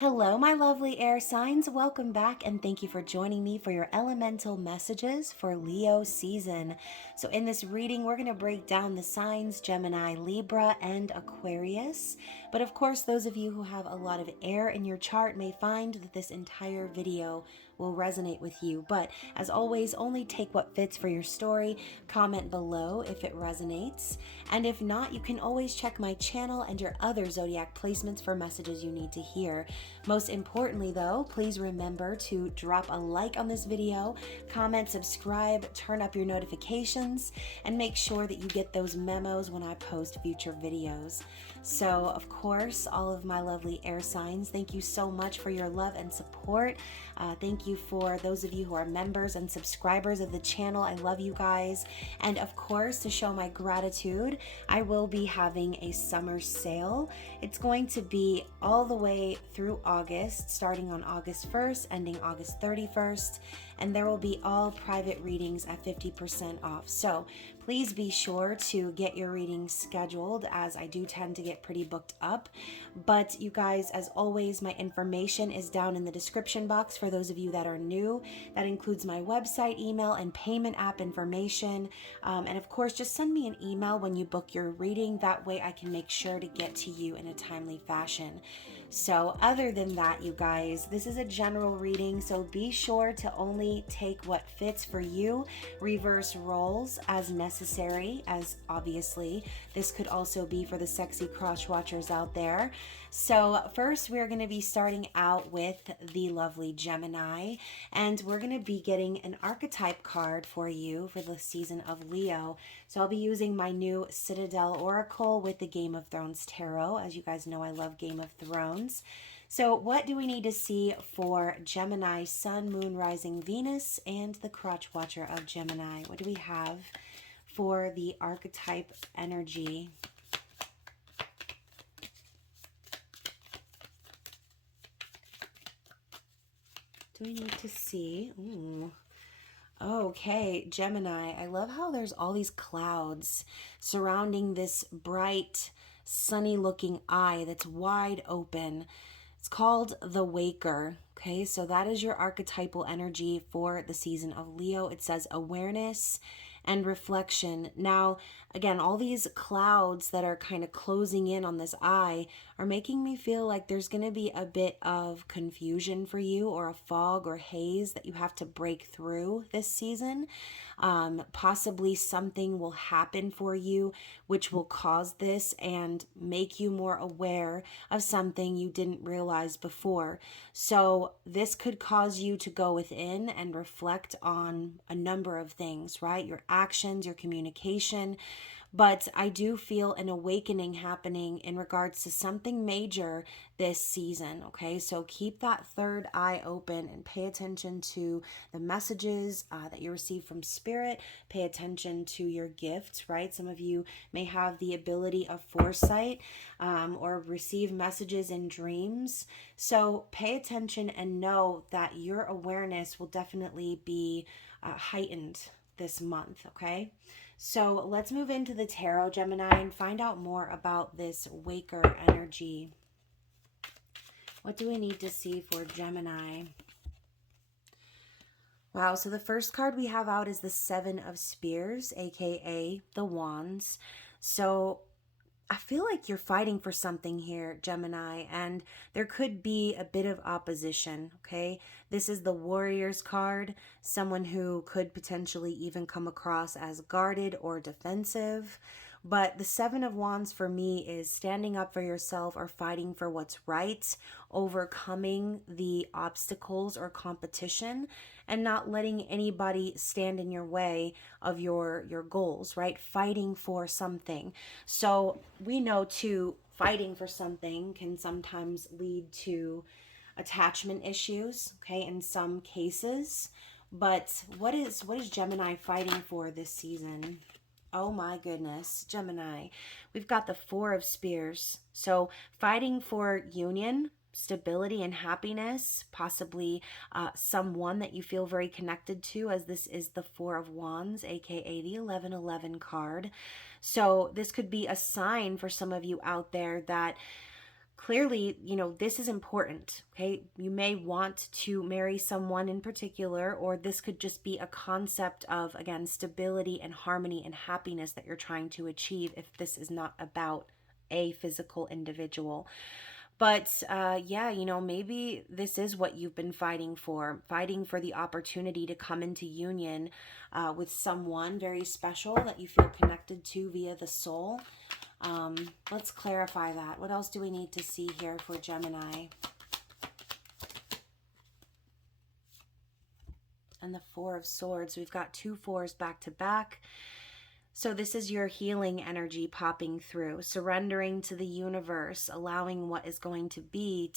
Hello, my lovely air signs. Welcome back and thank you for joining me for your elemental messages for Leo season. So, in this reading, we're going to break down the signs Gemini, Libra, and Aquarius. But of course, those of you who have a lot of air in your chart may find that this entire video will resonate with you. But as always, only take what fits for your story. Comment below if it resonates. And if not, you can always check my channel and your other zodiac placements for messages you need to hear. Most importantly, though, please remember to drop a like on this video, comment, subscribe, turn up your notifications, and make sure that you get those memos when I post future videos. So, of course, all of my lovely air signs, thank you so much for your love and support. Thank you for those of you who are members and subscribers of the channel. I love you guys. And of course, to show my gratitude, I will be having a summer sale. It's going to be all the way through August, starting on August 1st, ending August 31st. And there will be all private readings at 50% off. So please be sure to get your readings scheduled, as I do tend to get pretty booked up. But you guys, as always, my information is down in the description box for those of you that are new. That includes my website, email, and payment app information. And of course, just send me an email when you book your reading. That way I can make sure to get to you in a timely fashion. So other than that, you guys, this is a general reading, so be sure to only take what fits for you. Reverse roles as necessary, as obviously this could also be for the sexy crotch watchers out there. So first, we're going to be starting out with the lovely Gemini, and we're going to be getting an archetype card for you for the season of Leo. So I'll be using my new Citadel Oracle with the Game of Thrones Tarot. As you guys know, I love Game of Thrones. So what do we need to see for Gemini, Sun, Moon, Rising, Venus, and the Crotch Watcher of Gemini? What do we have for the archetype energy? Do we need to see? Ooh. Okay, Gemini. I love how there's all these clouds surrounding this bright, sunny looking eye that's wide open. It's called the Waker. Okay, so that is your archetypal energy for the season of Leo. It says awareness and reflection. Now, again, all these clouds that are kind of closing in on this eye are making me feel like there's going to be a bit of confusion for you, or a fog or haze that you have to break through this season. Possibly something will happen for you which will cause this and make you more aware of something you didn't realize before. So this could cause you to go within and reflect on a number of things, right? Your actions, your communication. But I do feel an awakening happening in regards to something major this season, okay? So keep that third eye open and pay attention to the messages that you receive from Spirit. Pay attention to your gifts, right? Some of you may have the ability of foresight or receive messages in dreams. So pay attention and know that your awareness will definitely be heightened this month, okay? So let's move into the tarot, Gemini, and find out more about this Waker energy. What do we need to see for Gemini? Wow, so the first card we have out is the Seven of Spears, aka the Wands. So I feel like you're fighting for something here, Gemini, and there could be a bit of opposition, okay? This is the Warriors card, someone who could potentially even come across as guarded or defensive. But the Seven of Wands for me is standing up for yourself or fighting for what's right, overcoming the obstacles or competition, and not letting anybody stand in your way of your goals, right? Fighting for something. So we know too, fighting for something can sometimes lead to attachment issues, okay, in some cases. But what is Gemini fighting for this season? Oh my goodness, Gemini. We've got the Four of Spears. So fighting for union, stability, and happiness, possibly someone that you feel very connected to, as this is the Four of Wands, aka the 1111 card. So this could be a sign for some of you out there that clearly, you know, this is important, okay? You may want to marry someone in particular, or this could just be a concept of, again, stability and harmony and happiness that you're trying to achieve if this is not about a physical individual. But yeah, you know, maybe this is what you've been fighting for the opportunity to come into union with someone very special that you feel connected to via the soul. Let's clarify that. What else do we need to see here for Gemini? And the Four of Swords. We've got 2 fours back to back. So this is your healing energy popping through, surrendering to the universe, allowing what is going to be,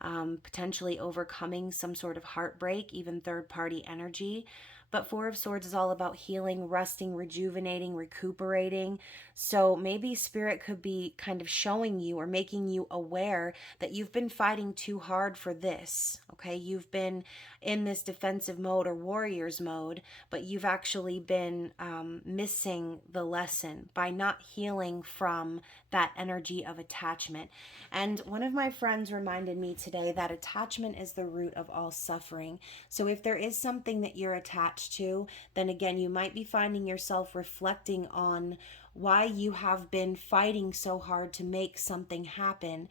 potentially overcoming some sort of heartbreak, even third-party energy. But Four of Swords is all about healing, resting, rejuvenating, recuperating. So maybe Spirit could be kind of showing you or making you aware that you've been fighting too hard for this, okay? You've been in this defensive mode or warrior's mode, but you've actually been missing the lesson by not healing from that energy of attachment. And one of my friends reminded me today that attachment is the root of all suffering. So if there is something that you're attached to, then again, you might be finding yourself reflecting on why you have been fighting so hard to make something happen.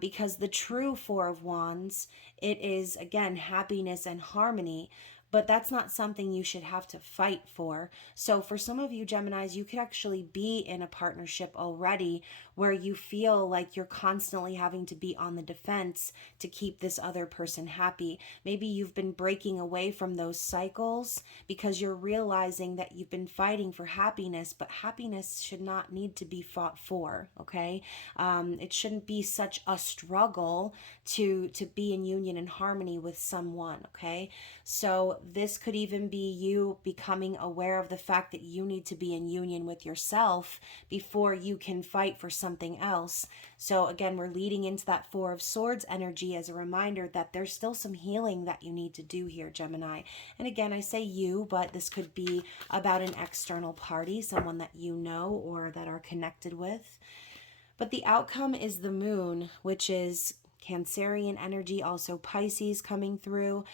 Because the true Four of Wands, it is, again, happiness and harmony. But that's not something you should have to fight for. So for some of you Geminis, you could actually be in a partnership already where you feel like you're constantly having to be on the defense to keep this other person happy. Maybe you've been breaking away from those cycles because you're realizing that you've been fighting for happiness, but happiness should not need to be fought for, okay? It shouldn't be such a struggle to be in union and harmony with someone, okay? So this could even be you becoming aware of the fact that you need to be in union with yourself before you can fight for something else. So again, we're leading into that Four of Swords energy as a reminder that there's still some healing that you need to do here, Gemini. And again, I say you, but this could be about an external party, someone that you know or that are connected with. But the outcome is the Moon, which is Cancerian energy, also Pisces coming through.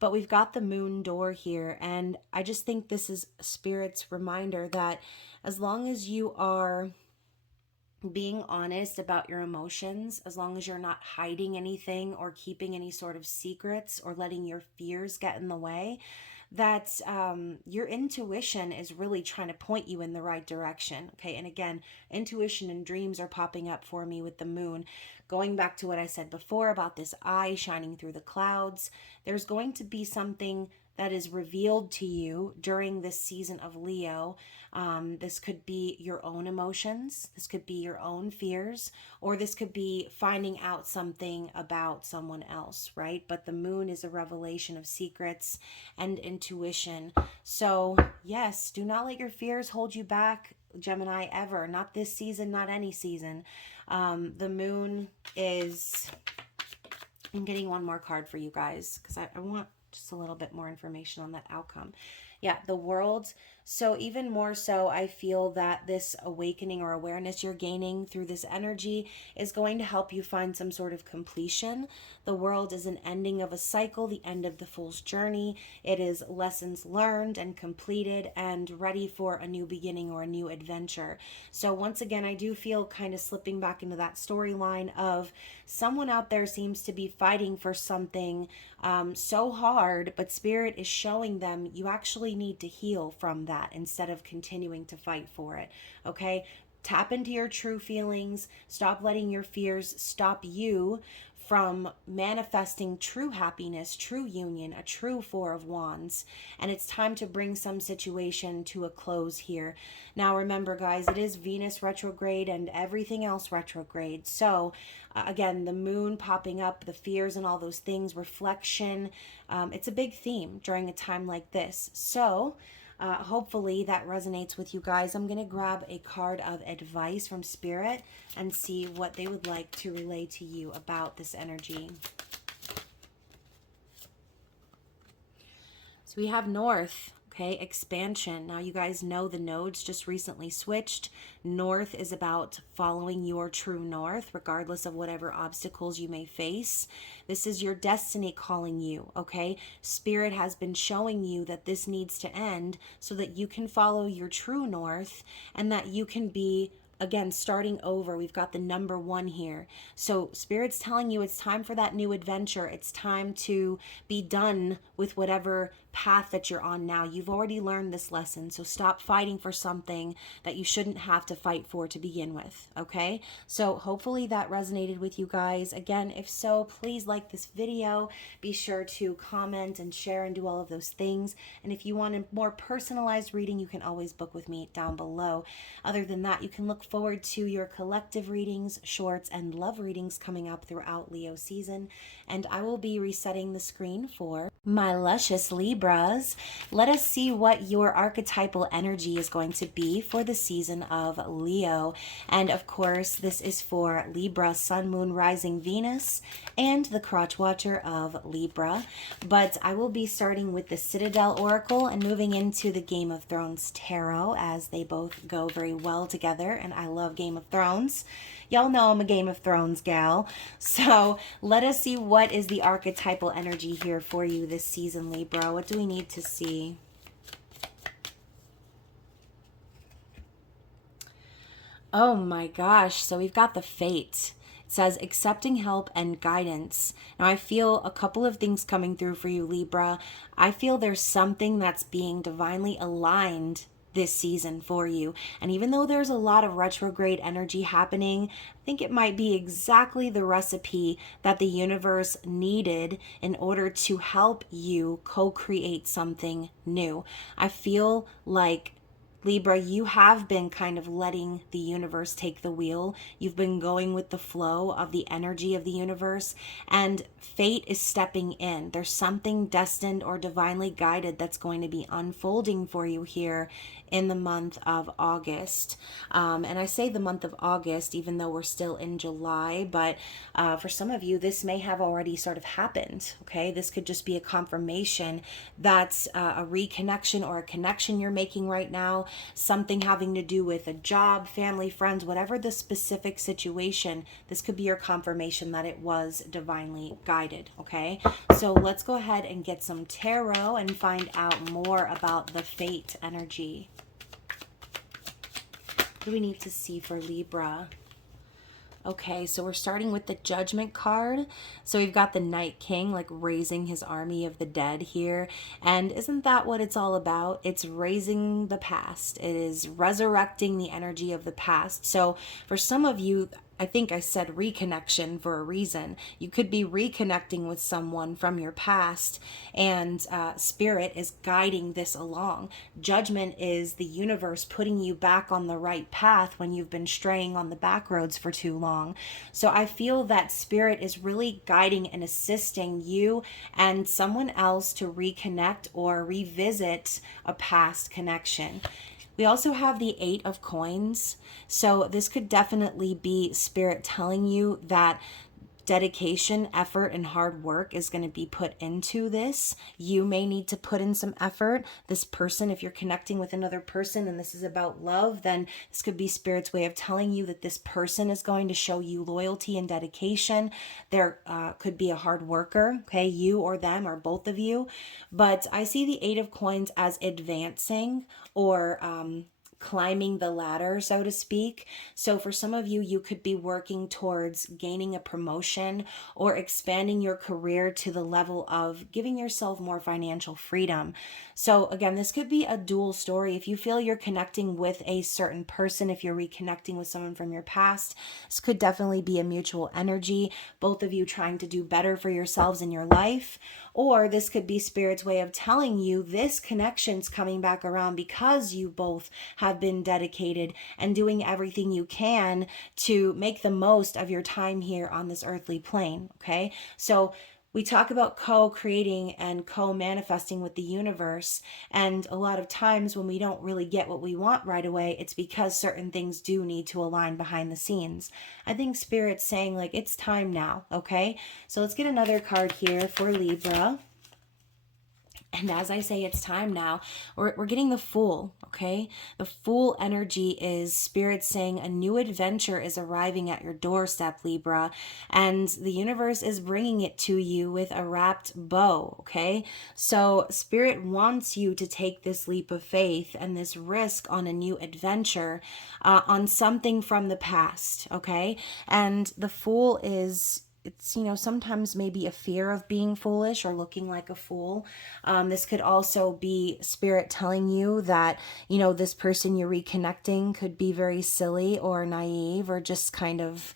But we've got the Moon door here, and I just think this is Spirit's reminder that as long as you are being honest about your emotions, as long as you're not hiding anything or keeping any sort of secrets or letting your fears get in the way, that your intuition is really trying to point you in the right direction. Okay, and again, intuition and dreams are popping up for me with the Moon. Going back to what I said before about this eye shining through the clouds, there's going to be something that is revealed to you during this season of Leo. This could be your own emotions, this could be your own fears, or this could be finding out something about someone else, right? But the Moon is a revelation of secrets and intuition. So yes, do not let your fears hold you back, Gemini, ever. Not this season, not any season. The Moon is... I'm getting one more card for you guys because I want just a little bit more information on that outcome. Yeah, the World. So even more so, I feel that this awakening or awareness you're gaining through this energy is going to help you find some sort of completion. The World is an ending of a cycle, the end of the Fool's journey. It is lessons learned and completed and ready for a new beginning or a new adventure. So once again, I do feel kind of slipping back into that storyline of someone out there seems to be fighting for something so hard, but Spirit is showing them you actually need to heal from that instead of continuing to fight for it. Okay, tap into your true feelings. Stop letting your fears stop you from manifesting true happiness, true union, a true Four of Wands. And it's time to bring some situation to a close here. Now remember guys, it is Venus retrograde and everything else retrograde. So again, the Moon popping up, the fears and all those things, reflection. It's a big theme during a time like this. So hopefully that resonates with you guys. I'm going to grab a card of advice from Spirit and see what they would like to relay to you about this energy. So we have North. Okay, expansion. Now you guys know the nodes just recently switched. North is about following your true north, regardless of whatever obstacles you may face. This is your destiny calling you, okay? Spirit has been showing you that this needs to end so that you can follow your true north and that you can be, again, starting over. We've got the number 1 here. So Spirit's telling you it's time for that new adventure. It's time to be done with whatever path that you're on now. You've already learned this lesson, so stop fighting for something that you shouldn't have to fight for to begin with, okay? So hopefully that resonated with you guys. Again, if so, please like this video. Be sure to comment and share and do all of those things. And if you want a more personalized reading, you can always book with me down below. Other than that, you can look forward to your collective readings, shorts, and love readings coming up throughout Leo season. And I will be resetting the screen for my luscious Libras. Let us see what your archetypal energy is going to be for the season of Leo. And of course, this is for Libra, Sun, Moon, Rising, Venus, and the crotch watcher of Libra. But I will be starting with the Citadel Oracle and moving into the Game of Thrones Tarot, as they both go very well together, and I love Game of Thrones. Y'all know I'm a Game of Thrones gal. So let us see what is the archetypal energy here for you this season, Libra. What do we need to see? Oh my gosh. So we've got the Fate. It says accepting help and guidance. Now I feel a couple of things coming through for you, Libra. I feel there's something that's being divinely aligned this season for you. And even though there's a lot of retrograde energy happening, I think it might be exactly the recipe that the universe needed in order to help you co-create something new. I feel like, Libra, you have been kind of letting the universe take the wheel. You've been going with the flow of the energy of the universe, and fate is stepping in. There's something destined or divinely guided that's going to be unfolding for you here in the month of August. And I say the month of August, even though we're still in July, but for some of you, this may have already sort of happened, okay? This could just be a confirmation that a reconnection or a connection you're making right now, something having to do with a job, family, friends, whatever the specific situation, this could be your confirmation that it was divinely guided, okay? So let's go ahead and get some tarot and find out more about the fate energy. What do we need to see for Libra? Okay, so we're starting with the Judgment card. So we've got the Night King, like raising his army of the dead here. And isn't that what it's all about? It's raising the past. It is resurrecting the energy of the past. So for some of you, I think I said reconnection for a reason. You could be reconnecting with someone from your past, and Spirit is guiding this along. Judgment is the universe putting you back on the right path when you've been straying on the back roads for too long. So I feel that Spirit is really guiding and assisting you and someone else to reconnect or revisit a past connection. We also have the 8 of Coins. So this could definitely be Spirit telling you that dedication, effort, and hard work is going to be put into this. You may need to put in some effort. This person, if you're connecting with another person and this is about love, then this could be Spirit's way of telling you that this person is going to show you loyalty and dedication. There could be a hard worker, okay, you or them or both of you. But I see the 8 of Coins as advancing or climbing the ladder, so to speak. So for some of you, you could be working towards gaining a promotion or expanding your career to the level of giving yourself more financial freedom. So again, this could be a dual story. If you feel you're connecting with a certain person, if you're reconnecting with someone from your past, this could definitely be a mutual energy, both of you trying to do better for yourselves in your life. Or this could be Spirit's way of telling you this connection's coming back around because you both have been dedicated and doing everything you can to make the most of your time here on this earthly plane, okay? So we talk about co-creating and co-manifesting with the universe, and a lot of times when we don't really get what we want right away, it's because certain things do need to align behind the scenes. I think Spirit's saying, like, it's time now, okay? So let's get another card here for Libra. And as I say, it's time now. We're getting the Fool, okay? The Fool energy is Spirit saying a new adventure is arriving at your doorstep, Libra, and the universe is bringing it to you with a wrapped bow, okay? So Spirit wants you to take this leap of faith and this risk on a new adventure, on something from the past, okay? And the Fool is, it's, sometimes maybe a fear of being foolish or looking like a fool. This could also be Spirit telling you that, this person you're reconnecting could be very silly or naive or just kind of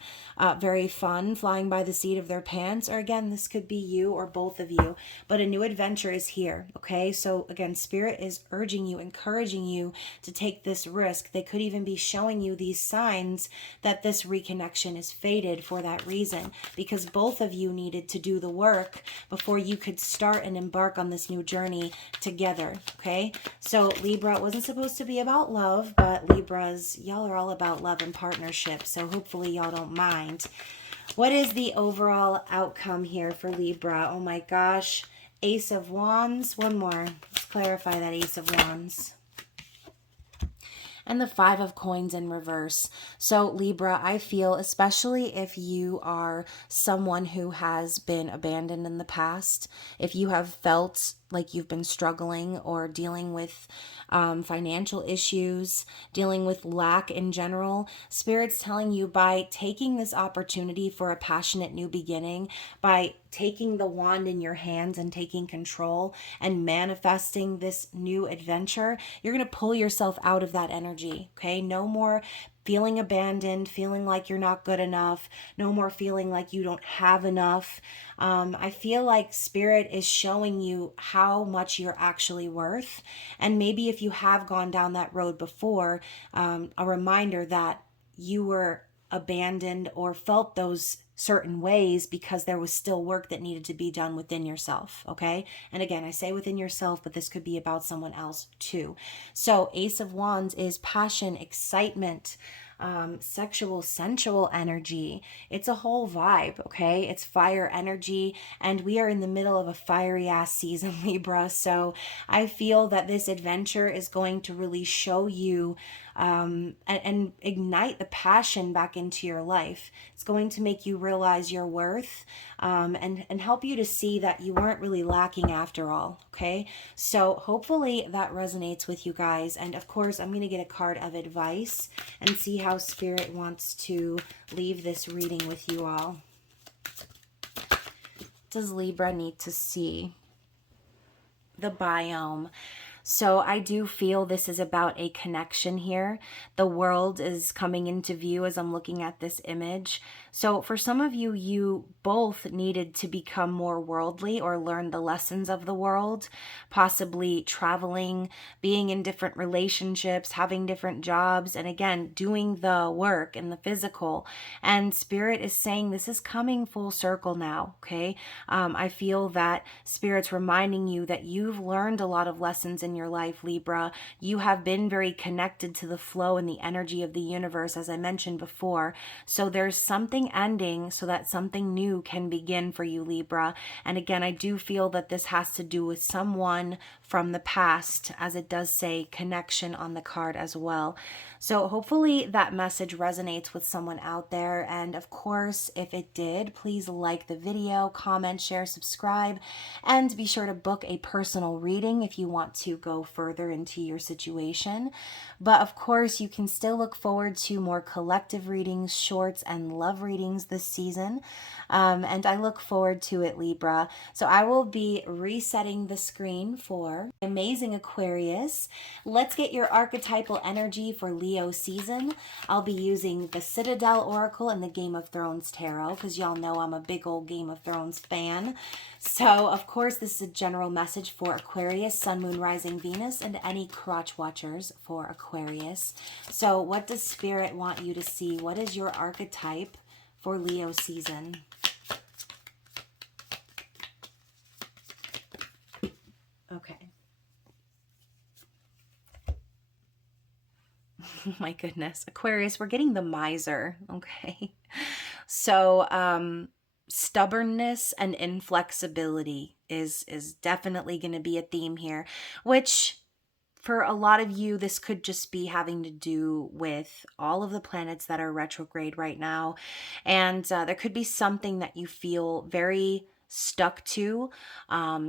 very fun, flying by the seat of their pants. Or again, this could be you or both of you. But a new adventure is here, okay? So again, Spirit is urging you, encouraging you to take this risk. They could even be showing you these signs that this reconnection is fated for that reason, because both of you needed to do the work before you could start and embark on this new journey together, okay? So Libra, it wasn't supposed to be about love, but Libras, y'all are all about love and partnership, so hopefully y'all don't mind. What is the overall outcome here for Libra? Oh my gosh. Ace of Wands. One more. Let's clarify that Ace of Wands. And the Five of Coins in reverse. So Libra, I feel, especially if you are someone who has been abandoned in the past, if you have felt like you've been struggling or dealing with financial issues, dealing with lack in general, Spirit's telling you, by taking this opportunity for a passionate new beginning, by taking the wand in your hands and taking control and manifesting this new adventure, you're going to pull yourself out of that energy, okay? No more feeling abandoned, feeling like you're not good enough, no more feeling like you don't have enough. I feel like Spirit is showing you how much you're actually worth. And maybe if you have gone down that road before, a reminder that you were abandoned or felt those certain ways because there was still work that needed to be done within yourself, okay? And again, I say within yourself, but this could be about someone else too. So Ace of Wands is passion, excitement, sexual, sensual energy. It's a whole vibe, okay? It's fire energy, and we are in the middle of a fiery ass season, Libra. So I feel that this adventure is going to really show you and ignite the passion back into your life. It's going to make you realize your worth, and help you to see that you weren't really lacking after all, okay? So hopefully that resonates with you guys. And of course, I'm going to get a card of advice and see how Spirit wants to leave this reading with you all. Does Libra need to see? The biome. So I do feel this is about a connection here. The world is coming into view as I'm looking at this image. So for some of you, you both needed to become more worldly or learn the lessons of the world, possibly traveling, being in different relationships, having different jobs, and again, doing the work and the physical. And Spirit is saying this is coming full circle now, okay? I feel that Spirit's reminding you that you've learned a lot of lessons in your life, Libra. You have been very connected to the flow and the energy of the universe, as I mentioned before. So there's something ending so that something new can begin for you, Libra. And again, I do feel that this has to do with someone from the past, as it does say connection on the card as well. So hopefully that message resonates with someone out there. And of course, if it did, please like the video, comment, share, subscribe, and be sure to book a personal reading if you want to go further into your situation. But of course, you can still look forward to more collective readings, shorts, and love readings this season. And I look forward to it, Libra. So I will be resetting the screen for amazing Aquarius. Let's get your archetypal energy for Leo season. I'll be using the Citadel Oracle and the Game of Thrones Tarot, because y'all know I'm a big old Game of Thrones fan. So, of course, this is a general message for Aquarius, Sun, Moon, Rising, Venus, and any crotch watchers for Aquarius. So, what does Spirit want you to see? What is your archetype for Leo season? Okay. Oh my goodness. Aquarius, we're getting the miser. Okay. So, stubbornness and inflexibility is definitely going to be a theme here, which for a lot of you, this could just be having to do with all of the planets that are retrograde right now. And there could be something that you feel very stuck to,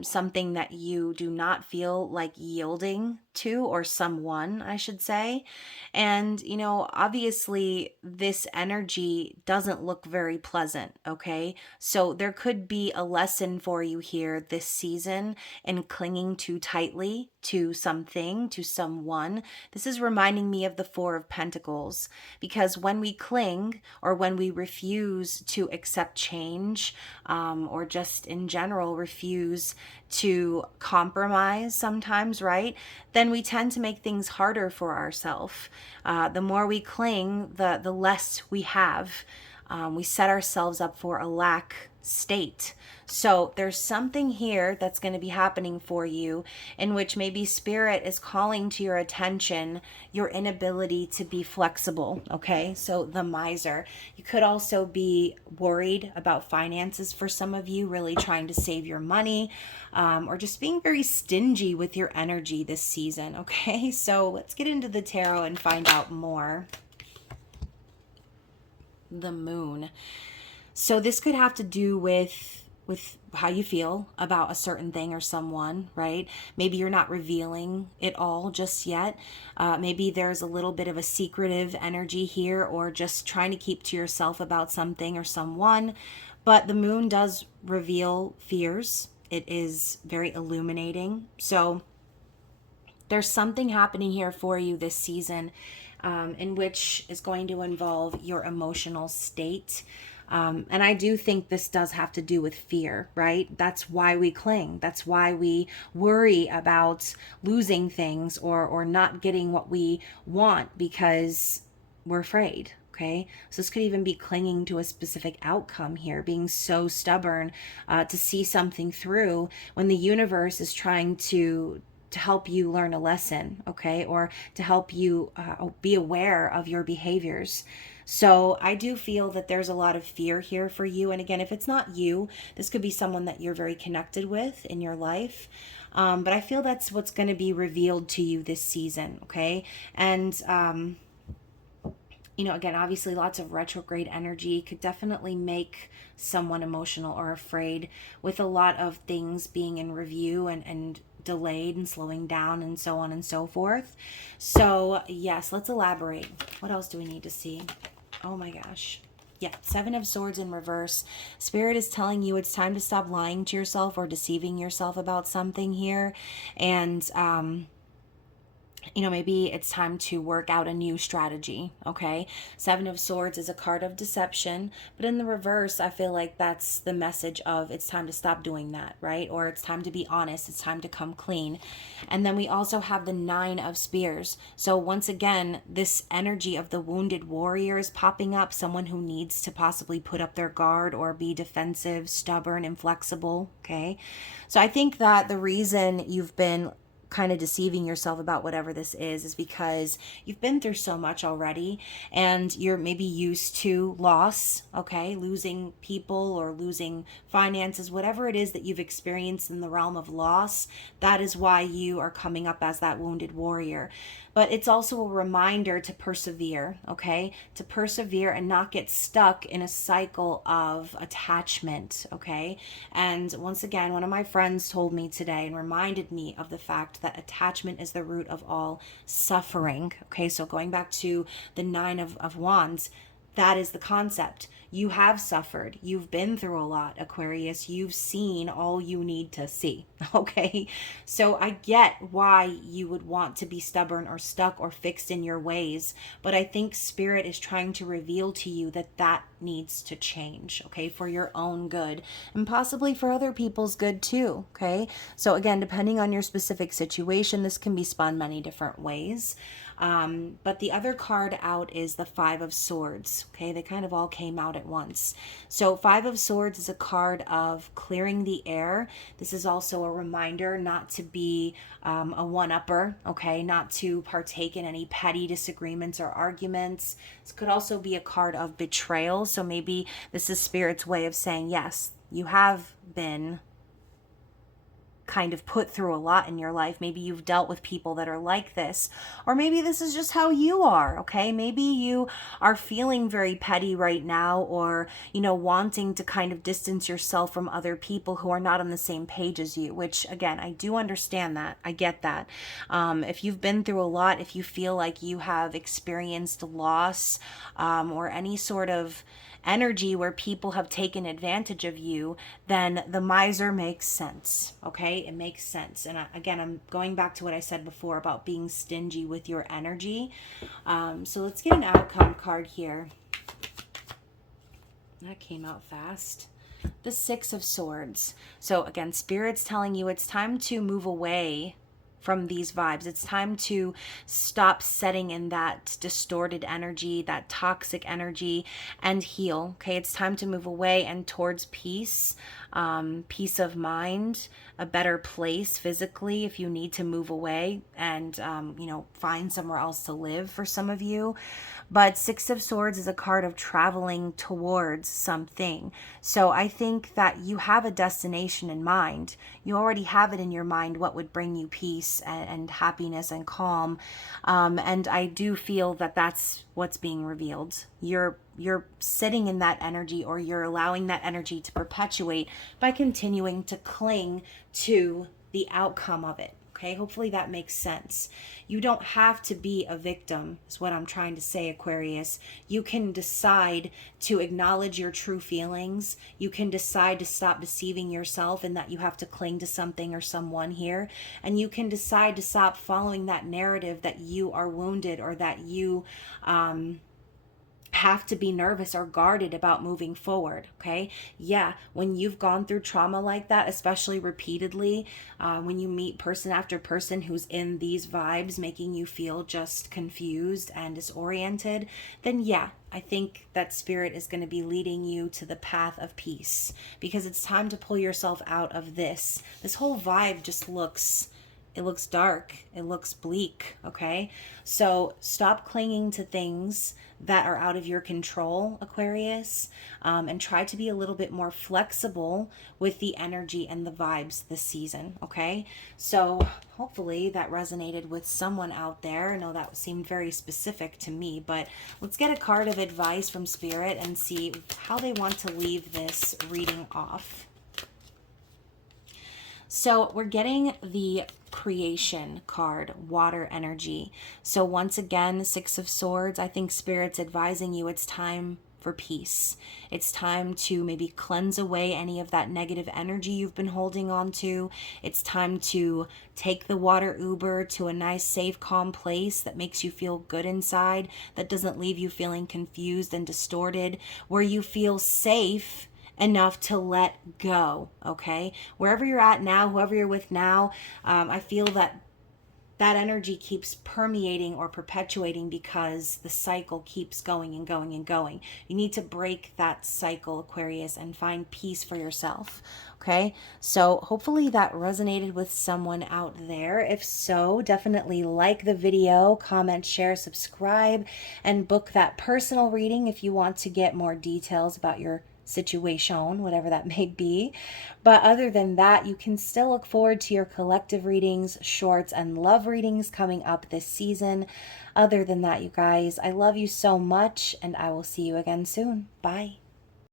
something that you do not feel like yielding to, or someone, I should say. And, obviously, this energy doesn't look very pleasant, okay? So there could be a lesson for you here this season in clinging too tightly to something, to someone. This is reminding me of the Four of Pentacles, because when we cling or when we refuse to accept change, or just in general refuse to compromise sometimes, right? Then we tend to make things harder for ourselves. The more we cling, the less we have. We set ourselves up for a lack state. So there's something here that's going to be happening for you in which maybe spirit is calling to your attention your inability to be flexible. Okay, so the miser. You could also be worried about finances for some of you, really trying to save your money, or just being very stingy with your energy this season. Okay, so let's get into the tarot and find out more. The Moon. So this could have to do with how you feel about a certain thing or someone, right? Maybe you're not revealing it all just yet. Maybe there's a little bit of a secretive energy here, or just trying to keep to yourself about something or someone. But the Moon does reveal fears. It is very illuminating. So there's something happening here for you this season, in which is going to involve your emotional state. And I do think this does have to do with fear, right? That's why we cling. That's why we worry about losing things or not getting what we want, because we're afraid. Okay, so this could even be clinging to a specific outcome here, being so stubborn to see something through when the universe is trying to help you learn a lesson, okay, or to help you be aware of your behaviors. So I do feel that there's a lot of fear here for you. And again, if it's not you, this could be someone that you're very connected with in your life. But I feel that's what's going to be revealed to you this season, okay? And, again, obviously lots of retrograde energy could definitely make someone emotional or afraid, with a lot of things being in review and delayed and slowing down and so on and so forth. So yes, let's elaborate. What else do we need to see? Oh my gosh. Yeah, Seven of Swords in reverse. Spirit is telling you it's time to stop lying to yourself or deceiving yourself about something here. And maybe it's time to work out a new strategy, okay? Seven of Swords is a card of deception, but in the reverse, I feel like that's the message of it's time to stop doing that, right? Or it's time to be honest, it's time to come clean. And then we also have the Nine of Spears. So once again, this energy of the wounded warrior is popping up, someone who needs to possibly put up their guard or be defensive, stubborn, inflexible, okay? So I think that the reason you've been kind of deceiving yourself about whatever this is because you've been through so much already, and you're maybe used to loss, okay? Losing people or losing finances, whatever it is that you've experienced in the realm of loss, that is why you are coming up as that wounded warrior. But it's also a reminder to persevere, okay? To persevere and not get stuck in a cycle of attachment, okay? And once again, one of my friends told me today and reminded me of the fact that attachment is the root of all suffering, okay? So going back to the Nine of Wands, that is the concept. You have suffered. You've been through a lot, Aquarius. You've seen all you need to see, okay? So I get why you would want to be stubborn or stuck or fixed in your ways, but I think Spirit is trying to reveal to you that that needs to change, okay, for your own good and possibly for other people's good too, okay? So again, depending on your specific situation, this can be spun many different ways. But the other card out is the Five of Swords. Okay, they kind of all came out at once. So Five of Swords is a card of clearing the air. This is also a reminder not to be a one-upper, okay, not to partake in any petty disagreements or arguments. This could also be a card of betrayal. So maybe this is Spirit's way of saying, yes, you have been kind of put through a lot in your life. Maybe you've dealt with people that are like this, or maybe this is just how you are, okay? Maybe you are feeling very petty right now, or, wanting to kind of distance yourself from other people who are not on the same page as you, which again, I do understand that. I get that. If you've been through a lot, if you feel like you have experienced loss, or any sort of energy where people have taken advantage of you, then the miser makes sense. Okay, it makes sense. And again, I'm going back to what I said before about being stingy with your energy. So let's get an outcome card here. That came out fast. The Six of Swords. So again, Spirit's telling you it's time to move away from these vibes. It's time to stop setting in that distorted energy, that toxic energy, and heal. Okay, it's time to move away and towards peace, peace of mind, a better place physically if you need to move away and, find somewhere else to live for some of you. But Six of Swords is a card of traveling towards something. So I think that you have a destination in mind. You already have it in your mind what would bring you peace and happiness and calm. And I do feel that that's what's being revealed. You're sitting in that energy, or you're allowing that energy to perpetuate by continuing to cling to the outcome of it. Okay, hopefully that makes sense. You don't have to be a victim, is what I'm trying to say, Aquarius. You can decide to acknowledge your true feelings. You can decide to stop deceiving yourself and that you have to cling to something or someone here. And you can decide to stop following that narrative that you are wounded, or that you have to be nervous or guarded about moving forward. Okay, yeah, when you've gone through trauma like that, especially repeatedly, when you meet person after person who's in these vibes making you feel just confused and disoriented, then yeah, I think that Spirit is going to be leading you to the path of peace, because it's time to pull yourself out of this whole vibe. Just looks dark, it looks bleak. Okay, so stop clinging to things that are out of your control, Aquarius, and try to be a little bit more flexible with the energy and the vibes this season. Okay, so hopefully that resonated with someone out there. I know that seemed very specific to me, but let's get a card of advice from Spirit and see how they want to leave this reading off. So we're getting the creation card, water energy. So once again, Six of Swords, I think Spirit's advising you it's time for peace. It's time to maybe cleanse away any of that negative energy you've been holding on to. It's time to take the water Uber to a nice, safe, calm place that makes you feel good inside, that doesn't leave you feeling confused and distorted, where you feel safe enough to let go. Okay, wherever you're at now, whoever you're with now, I feel that energy keeps permeating or perpetuating because the cycle keeps going and going and going. You need to break that cycle, Aquarius, and find peace for yourself. Okay, so hopefully that resonated with someone out there. If so, definitely like the video, comment, share, subscribe, and book that personal reading if you want to get more details about your situation, whatever that may be. But other than that, you can still look forward to your collective readings, shorts, and love readings coming up this season. Other than that, you guys, I love you so much, and I will see you again soon. Bye.